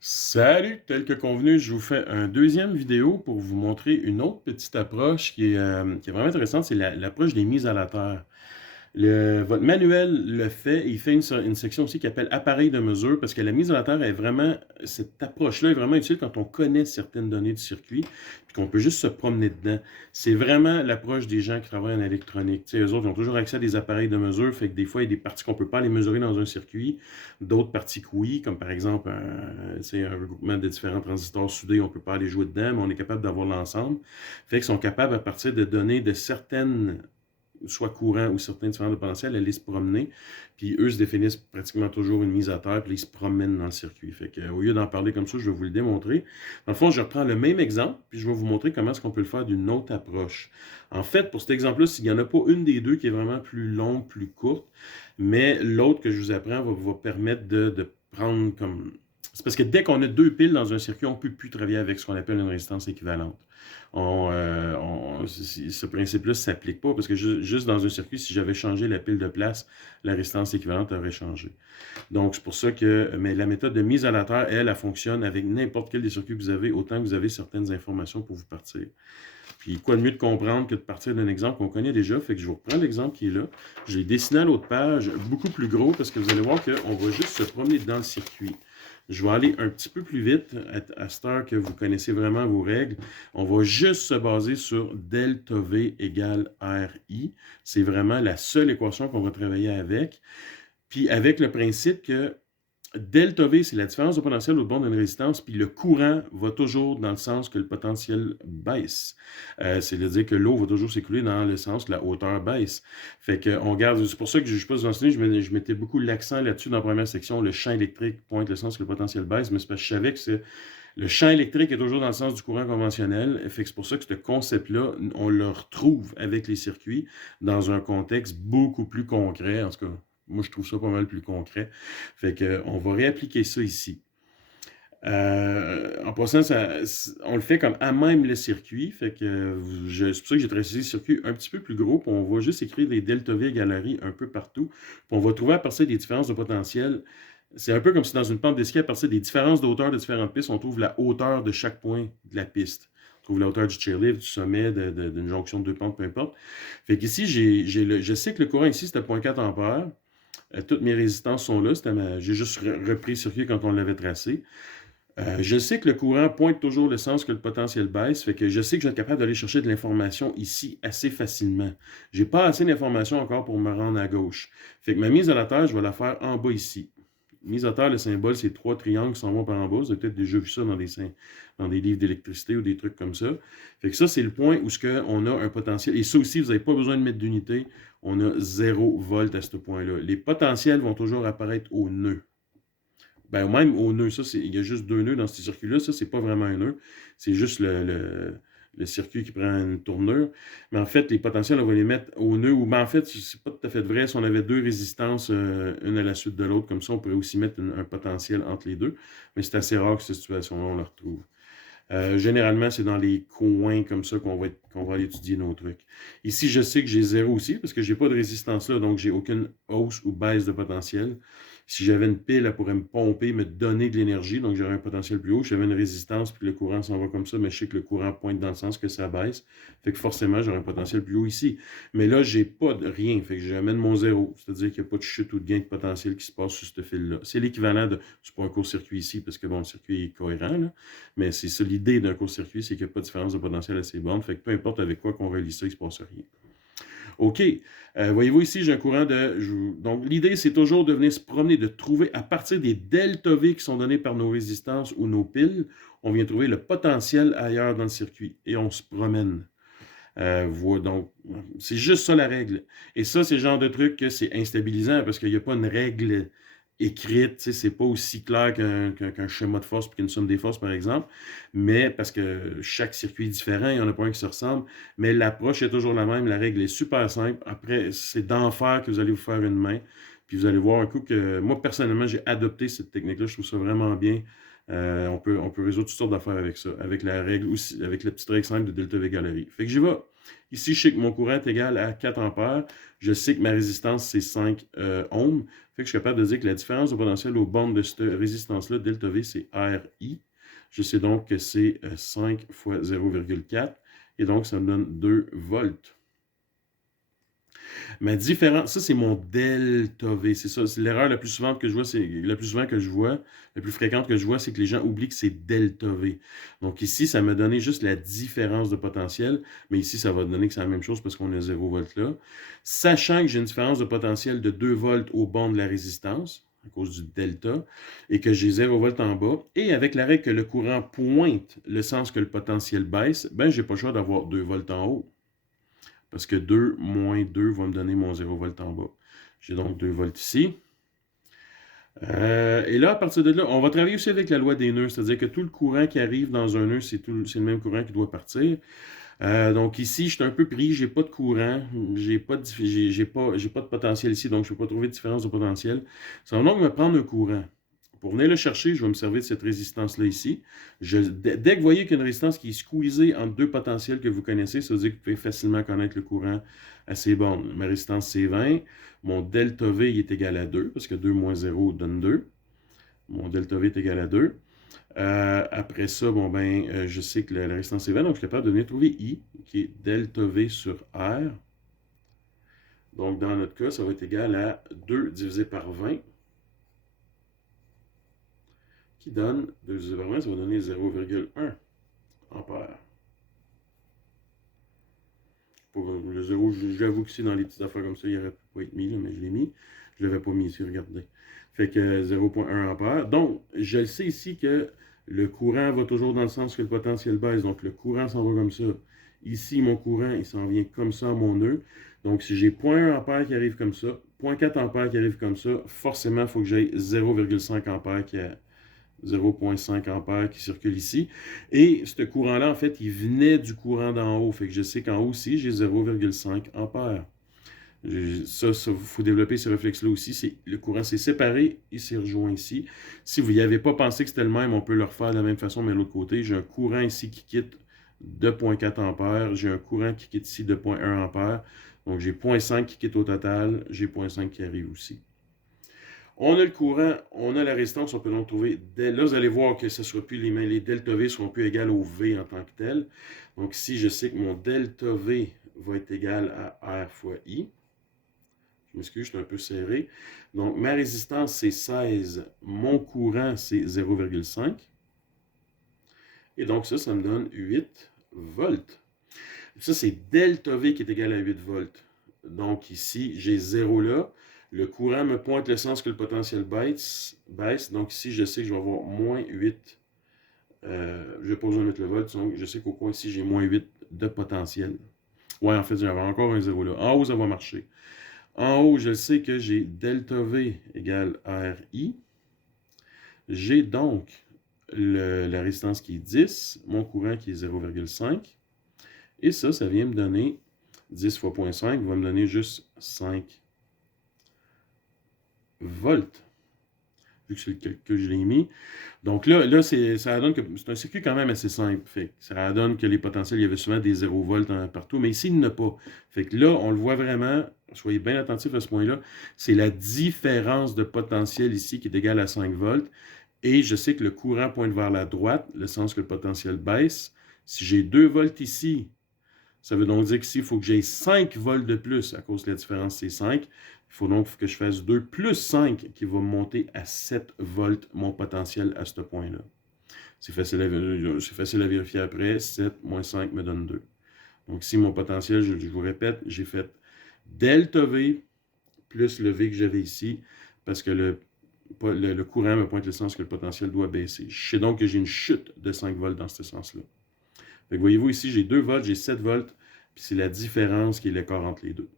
Salut! Tel que convenu, je vous fais un deuxième vidéo pour vous montrer une autre petite approche qui est vraiment intéressante, c'est l'approche des mises à la terre. Votre manuel le fait, et il fait une section aussi qui appelle appareil de mesure, parce que la mise à la terre est vraiment, cette approche-là est vraiment utile quand on connaît certaines données du circuit, puis qu'on peut juste se promener dedans. C'est vraiment l'approche des gens qui travaillent en électronique. Tu sais, eux autres, ils ont toujours accès à des appareils de mesure, fait que des fois, il y a des parties qu'on ne peut pas les mesurer dans un circuit, d'autres parties que oui, comme par exemple tu sais, un regroupement de différents transistors soudés, on ne peut pas aller jouer dedans, mais on est capable d'avoir l'ensemble. Fait qu'ils sont capables, à partir de données de certaines soit courant ou certains différents de potentiel, aller se promener. Puis eux se définissent pratiquement toujours une mise à terre, puis ils se promènent dans le circuit. Fait que, au lieu d'en parler comme ça, je vais vous le démontrer. Dans le fond, je reprends le même exemple, puis je vais vous montrer comment est-ce qu'on peut le faire d'une autre approche. En fait, pour cet exemple-là, s'il n'y en a pas une des deux qui est vraiment plus longue, plus courte, mais l'autre que je vous apprends va permettre de prendre comme... C'est parce que dès qu'on a deux piles dans un circuit, on ne peut plus travailler avec ce qu'on appelle une résistance équivalente. Ce principe-là ne s'applique pas parce que juste dans un circuit, si j'avais changé la pile de place, la résistance équivalente aurait changé. Donc, c'est pour ça que mais la méthode de mise à la terre, elle fonctionne avec n'importe quel des circuits que vous avez, autant que vous avez certaines informations pour vous partir. Puis, quoi de mieux de comprendre que de partir d'un exemple qu'on connaît déjà. Fait que je vous reprends l'exemple qui est là. Je l'ai dessiné à l'autre page, beaucoup plus gros, parce que vous allez voir qu'on va juste se promener dans le circuit. Je vais aller un petit peu plus vite à cette heure que vous connaissez vraiment vos règles. On va juste se baser sur delta V égale RI. C'est vraiment la seule équation qu'on va travailler avec. Puis avec le principe que delta V, c'est la différence de potentiel au bord d'une résistance, puis le courant va toujours dans le sens que le potentiel baisse. C'est-à-dire que l'eau va toujours s'écouler dans le sens que la hauteur baisse. Fait que on garde, c'est pour ça que je ne suis pas enseigné, je mettais beaucoup l'accent là-dessus dans la première section, le champ électrique pointe le sens que le potentiel baisse, mais c'est parce que je savais que le champ électrique est toujours dans le sens du courant conventionnel. Fait que c'est pour ça que ce concept-là, on le retrouve avec les circuits dans un contexte beaucoup plus concret, en tout cas. Moi, je trouve ça pas mal plus concret. Fait que, on va réappliquer ça ici. En passant, on le fait comme à même le circuit. Fait que c'est pour ça que j'ai tracé le circuit un petit peu plus gros. Puis on va juste écrire des delta V galeries un peu partout. Puis on va trouver à partir des différences de potentiel. C'est un peu comme si dans une pente d'escalier, à partir des différences de hauteur de différentes pistes, on trouve la hauteur de chaque point de la piste. On trouve la hauteur du chairlift, du sommet, d'une jonction de deux pentes, peu importe. Fait qu'ici, je sais que le courant ici, c'était 0,4 ampères. Toutes mes résistances sont là. J'ai juste repris le circuit quand on l'avait tracé. Je sais que le courant pointe toujours le sens que le potentiel baisse, fait que je sais que je vais être capable d'aller chercher de l'information ici assez facilement. J'ai pas assez d'informations encore pour me rendre à gauche. Fait que ma mise à la terre, je vais la faire en bas ici. Mise à terre, le symbole, c'est trois triangles qui s'en vont par en bas. Vous avez peut-être déjà vu ça dans des livres d'électricité ou des trucs comme ça. Fait que ça, c'est le point où on a un potentiel. Et ça aussi, vous n'avez pas besoin de mettre d'unité. On a 0 volt à ce point-là. Les potentiels vont toujours apparaître au nœud. Ben, même au nœud, il y a juste deux nœuds dans ce circuit-là. Ça, c'est pas vraiment un nœud. C'est juste le circuit qui prend une tournure. Mais en fait, les potentiels, on va les mettre au nœud. Ou ben, en fait, c'est pas tout à fait vrai. Si on avait deux résistances, une à la suite de l'autre, comme ça, on pourrait aussi mettre un potentiel entre les deux. Mais c'est assez rare que cette situation-là, on la retrouve. Généralement, c'est dans les coins comme ça qu'on va aller étudier nos trucs. Ici, je sais que j'ai 0 aussi, parce que j'ai pas de résistance là, donc j'ai aucune hausse ou baisse de potentiel. Si j'avais une pile, elle pourrait me pomper, me donner de l'énergie, donc j'aurais un potentiel plus haut. Si j'avais une résistance, puis le courant s'en va comme ça, mais je sais que le courant pointe dans le sens que ça baisse. Fait que forcément, j'aurais un potentiel plus haut ici. Mais là, j'ai pas de rien, fait que j'amène mon 0. C'est-à-dire qu'il n'y a pas de chute ou de gain de potentiel qui se passe sur ce fil-là. C'est l'équivalent de, c'est pas un court-circuit ici, parce que bon, le circuit est cohérent, là. Mais c'est ça l'idée d'un court-circuit, c'est qu'il n'y a pas de différence de potentiel à ces bornes. Fait que peu importe avec quoi qu'on relie ça, il ne se passe rien. OK. Voyez-vous ici, j'ai un courant de... Donc, l'idée, c'est toujours de venir se promener, de trouver, à partir des delta V qui sont donnés par nos résistances ou nos piles, on vient trouver le potentiel ailleurs dans le circuit. Et on se promène. Donc, c'est juste ça la règle. Et ça, c'est le genre de truc que c'est instabilisant parce qu'il n'y a pas une règle écrite, c'est pas aussi clair qu'un schéma de force et qu'une somme des forces, par exemple, mais parce que chaque circuit est différent, il n'y en a pas un qui se ressemble, mais l'approche est toujours la même, la règle est super simple. Après, c'est d'enfer que vous allez vous faire une main, puis vous allez voir un coup que, moi, personnellement, j'ai adopté cette technique-là, je trouve ça vraiment bien. On peut résoudre toutes sortes d'affaires avec ça, avec la règle aussi, avec la petite règle simple de delta V galerie. Fait que j'y vais. Ici, je sais que mon courant est égal à 4 ampères. Je sais que ma résistance, c'est 5 ohms. Fait que je suis capable de dire que la différence de potentiel aux bornes de cette résistance-là, delta V, c'est RI. Je sais donc que c'est 5 fois 0,4. Et donc, ça me donne 2 volts. Ma différence, ça c'est mon delta V, c'est ça. C'est l'erreur la plus souvent que je vois, la plus fréquente que je vois, c'est que les gens oublient que c'est delta V. Donc ici, ça m'a donné juste la différence de potentiel, mais ici, ça va donner que c'est la même chose parce qu'on a 0 volts là. Sachant que j'ai une différence de potentiel de 2 volts au bord de la résistance, à cause du delta, et que j'ai 0 volts en bas, et avec la règle que le courant pointe le sens que le potentiel baisse, ben j'ai pas le choix d'avoir 2 volts en haut. Parce que 2 moins 2 va me donner mon 0 volt en bas. J'ai donc 2 volts ici. Et là, à partir de là, on va travailler aussi avec la loi des nœuds, c'est-à-dire que tout le courant qui arrive dans un nœud, c'est le même courant qui doit partir. Donc ici, je suis un peu pris, j'ai pas de courant, j'ai pas de potentiel ici, donc je ne peux pas trouver de différence de potentiel. Ça va donc me prendre un courant. Pour venir le chercher, je vais me servir de cette résistance-là ici. Dès que vous voyez qu'il y a une résistance qui est squeezée entre deux potentiels que vous connaissez, ça veut dire que vous pouvez facilement connaître le courant à ces bornes. Ma résistance, c'est 20. Mon delta V il est égal à 2, parce que 2 moins 0 donne 2. Mon delta V est égal à 2. Après ça, bon ben, je sais que la résistance est 20, donc je suis capable de venir trouver I, qui est delta V sur R. Donc, dans notre cas, ça va être égal à 2 divisé par 20, qui donne 2 divisé par 20, ça va donner 0,1 ampère. Pour le 0, j'avoue que c'est dans les petites affaires comme ça, il n'aurait pas été mis, là, mais je l'ai mis. Je ne l'avais pas mis ici, regardez. Fait que 0,1 ampère. Donc, je le sais ici que le courant va toujours dans le sens que le potentiel baisse. Donc, le courant s'en va comme ça. Ici, mon courant, il s'en vient comme ça à mon nœud. Donc, si j'ai 0,1 ampère qui arrive comme ça, 0,4 ampère qui arrive comme ça, forcément, il faut que j'aille 0,5 ampère qui a 0,5 ampère qui circule ici. Et ce courant-là, en fait, il venait du courant d'en haut. Fait que je sais qu'en haut aussi, j'ai 0,5 ampère. Ça, il faut développer ce réflexe-là aussi. Le courant s'est séparé, il s'est rejoint ici. Si vous n'y avez pas pensé que c'était le même, on peut le refaire de la même façon, mais de l'autre côté, j'ai un courant ici qui quitte de 0,4 ampères. J'ai un courant qui quitte ici de 0,1 ampère. Donc, j'ai 0,5 qui quitte au total. J'ai 0,5 qui arrive aussi. On a le courant, on a la résistance, on peut donc trouver. Là, vous allez voir que ce ne sera plus les delta V ne seront plus égales au V en tant que tel. Donc ici, je sais que mon delta V va être égal à R fois I. Je m'excuse, je suis un peu serré. Donc ma résistance, c'est 16. Mon courant, c'est 0,5. Et donc ça me donne 8 volts. Ça, c'est delta V qui est égal à 8 volts. Donc ici, j'ai 0 là. Le courant me pointe le sens que le potentiel baisse. Donc ici, je sais que je vais avoir moins 8. Je ne vais pas besoin de mettre le volt. Donc je sais qu'au coin ici, j'ai moins 8 de potentiel. Ouais, en fait, j'avais encore un 0 là. En haut, ça va marcher. En haut, je sais que j'ai delta V égale RI. J'ai donc la résistance qui est 10, mon courant qui est 0,5. Et ça vient me donner 10 fois 0,5 va me donner juste 5 volts. Vu que c'est le calcul que je l'ai mis. Donc là ça donne que c'est un circuit quand même assez simple. Fait que ça donne que les potentiels, il y avait souvent des 0 volts partout, mais ici, il n'y en a pas. Fait que là, on le voit vraiment, soyez bien attentifs à ce point-là, c'est la différence de potentiel ici qui est égale à 5 volts. Et je sais que le courant pointe vers la droite, le sens que le potentiel baisse. Si j'ai 2 volts ici, ça veut donc dire qu'ici, il faut que j'aie 5 volts de plus à cause de la différence, c'est 5. Il faut donc que je fasse 2 plus 5 qui va monter à 7 volts mon potentiel à ce point-là. C'est facile à vérifier après. 7 moins 5 me donne 2. Donc ici, mon potentiel, je vous répète, j'ai fait delta V plus le V que j'avais ici parce que le courant me pointe le sens que le potentiel doit baisser. Je sais donc que j'ai une chute de 5 volts dans ce sens-là. Voyez-vous ici, j'ai 2 volts, j'ai 7 volts, puis c'est la différence qui est l'écart entre les deux.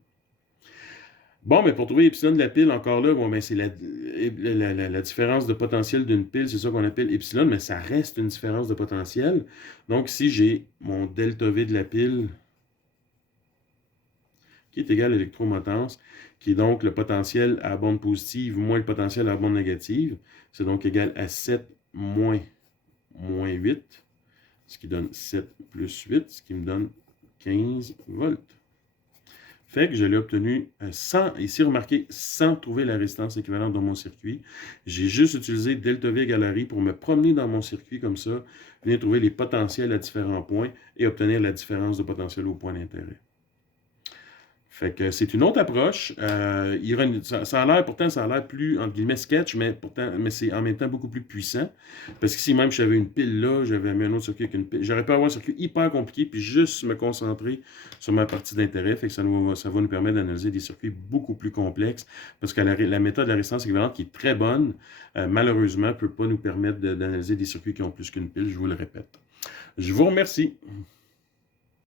Bon, mais pour trouver epsilon de la pile, encore là, bon, ben, c'est la différence de potentiel d'une pile, c'est ça qu'on appelle epsilon, mais ça reste une différence de potentiel. Donc ici, j'ai mon delta V de la pile qui est égal à l'électromotance, qui est donc le potentiel à la borne positive moins le potentiel à la borne négative. C'est donc égal à 7 moins moins 8, ce qui donne 7 plus 8, ce qui me donne 15 volts. Fait que je l'ai obtenu sans, ici remarquez, sans trouver la résistance équivalente dans mon circuit. J'ai juste utilisé delta V égale R pour me promener dans mon circuit comme ça, venir trouver les potentiels à différents points et obtenir la différence de potentiel au point d'intérêt. Fait que c'est une autre approche. Ça a l'air, pourtant, ça a l'air plus, entre guillemets, sketch, mais c'est en même temps beaucoup plus puissant. Parce que si même j'avais une pile là, j'avais mis un autre circuit avec une pile, j'aurais pu avoir un circuit hyper compliqué, puis juste me concentrer sur ma partie d'intérêt. Fait que ça va nous permettre d'analyser des circuits beaucoup plus complexes. Parce que la méthode de la résistance équivalente, qui est très bonne, malheureusement, ne peut pas nous permettre d'analyser des circuits qui ont plus qu'une pile, je vous le répète. Je vous remercie.